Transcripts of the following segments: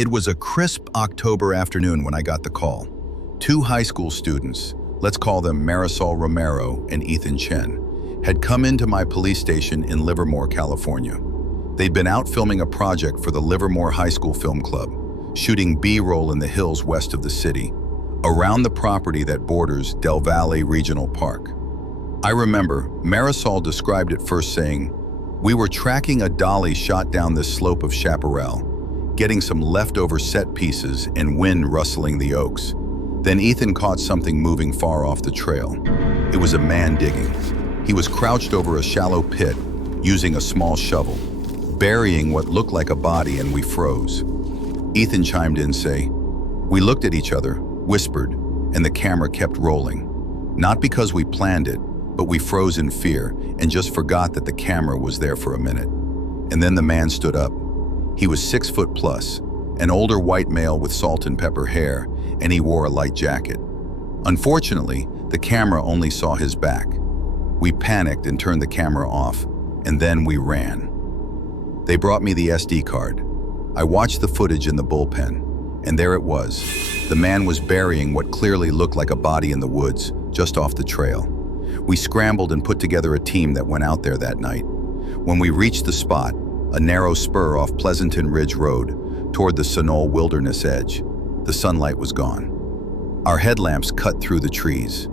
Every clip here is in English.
It was a crisp October afternoon when I got the call. Two high school students, let's call them Marisol Romero and Ethan Chen, had come into my police station in Livermore, California. They'd been out filming a project for the Livermore High School Film Club, shooting B-roll in the hills west of the city, around the property that borders Del Valle Regional Park. I remember Marisol described it first saying, "We were tracking a dolly shot down this slope of chaparral, getting some leftover set pieces and wind rustling the oaks. Then Ethan caught something moving far off the trail. It was a man digging. He was crouched over a shallow pit, using a small shovel, burying what looked like a body, and we froze." Ethan chimed in, say, "We looked at each other, whispered, and the camera kept rolling. Not because we planned it, but we froze in fear and just forgot that the camera was there for a minute. And then the man stood up. He was 6 foot plus, an older white male with salt and pepper hair, and he wore a light jacket. Unfortunately, the camera only saw his back. We panicked and turned the camera off, and then we ran. They brought me the SD card. I watched the footage in the bullpen, and there it was. The man was burying what clearly looked like a body in the woods, just off the trail. We scrambled and put together a team that went out there that night. When we reached the spot, a narrow spur off Pleasanton Ridge Road, toward the Sonol Wilderness edge, the sunlight was gone. Our headlamps cut through the trees.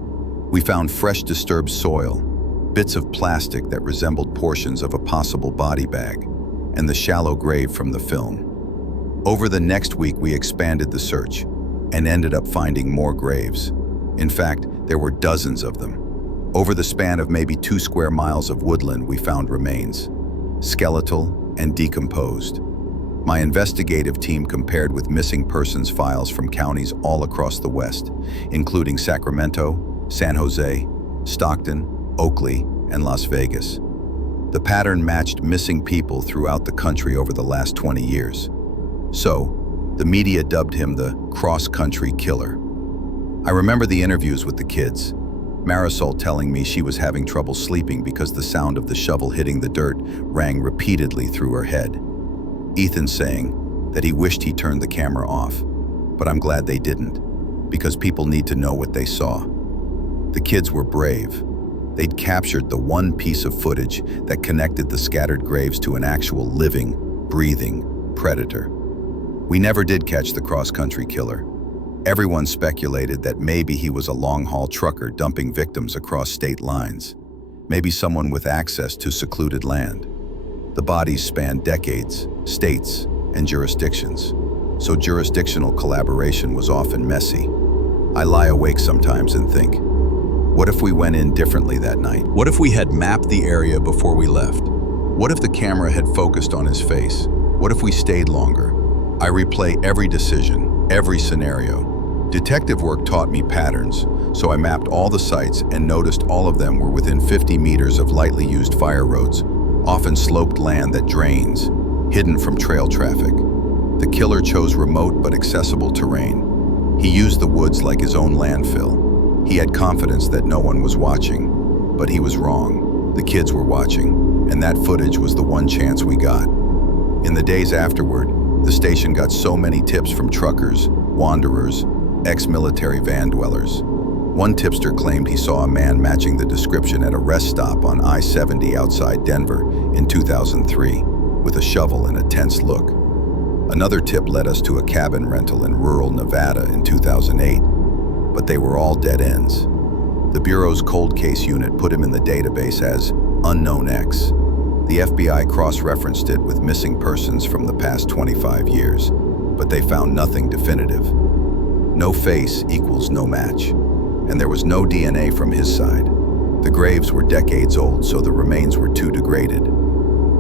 We found fresh disturbed soil, bits of plastic that resembled portions of a possible body bag, and the shallow grave from the film. Over the next week, we expanded the search and ended up finding more graves. In fact, there were dozens of them. Over the span of maybe 2 square miles of woodland, we found remains, skeletal and decomposed. My investigative team compared with missing persons files from counties all across the West, including Sacramento, San Jose, Stockton, Oakley, and Las Vegas. The pattern matched missing people throughout the country over the last 20 years. So, the media dubbed him the cross-country killer. I remember the interviews with the kids, Marisol telling me she was having trouble sleeping because the sound of the shovel hitting the dirt rang repeatedly through her head. Ethan saying that he wished he turned the camera off, but I'm glad they didn't, because people need to know what they saw. The kids were brave. They'd captured the one piece of footage that connected the scattered graves to an actual living, breathing predator. We never did catch the cross-country killer. Everyone speculated that maybe he was a long-haul trucker dumping victims across state lines. Maybe someone with access to secluded land. The bodies spanned decades, states, and jurisdictions, so jurisdictional collaboration was often messy. I lie awake sometimes and think, what if we went in differently that night? What if we had mapped the area before we left? What if the camera had focused on his face? What if we stayed longer? I replay every decision, every scenario. Detective work taught me patterns, so I mapped all the sites and noticed all of them were within 50 meters of lightly used fire roads, often sloped land that drains, hidden from trail traffic. The killer chose remote but accessible terrain. He used the woods like his own landfill. He had confidence that no one was watching, but he was wrong. The kids were watching, and that footage was the one chance we got. In the days afterward, the station got so many tips from truckers, wanderers, ex-military van dwellers. One tipster claimed he saw a man matching the description at a rest stop on I-70 outside Denver in 2003, with a shovel and a tense look. Another tip led us to a cabin rental in rural Nevada in 2008, but they were all dead ends. The Bureau's cold case unit put him in the database as Unknown X. The FBI cross-referenced it with missing persons from the past 25 years, but they found nothing definitive. No face equals no match, and there was no DNA from his side. The graves were decades old, so the remains were too degraded.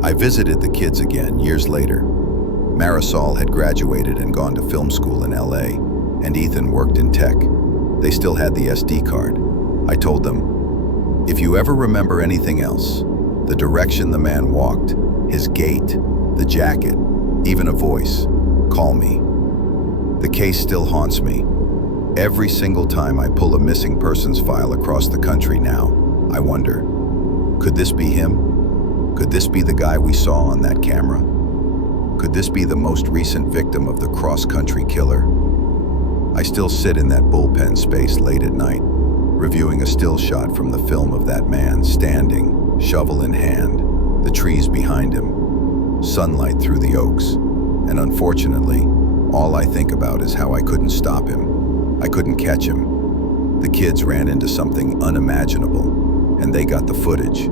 I visited the kids again years later. Marisol had graduated and gone to film school in LA, and Ethan worked in tech. They still had the SD card. I told them, if you ever remember anything else, the direction the man walked, his gait, the jacket, even a voice, call me. The case still haunts me. Every single time I pull a missing persons file across the country now, I wonder, could this be him? Could this be the guy we saw on that camera? Could this be the most recent victim of the cross-country killer? I still sit in that bullpen space late at night, reviewing a still shot from the film of that man standing, shovel in hand, the trees behind him, sunlight through the oaks, and unfortunately, all I think about is how I couldn't stop him. I couldn't catch him. The kids ran into something unimaginable, and they got the footage.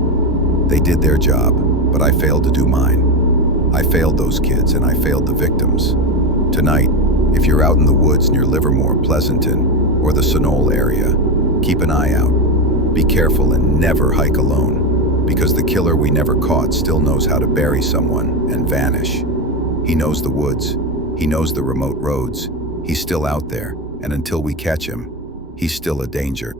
They did their job, but I failed to do mine. I failed those kids, and I failed the victims. Tonight, if you're out in the woods near Livermore, Pleasanton, or the Sunol area, keep an eye out. Be careful and never hike alone, because the killer we never caught still knows how to bury someone and vanish. He knows the woods. He knows the remote roads. He's still out there, and until we catch him, he's still a danger.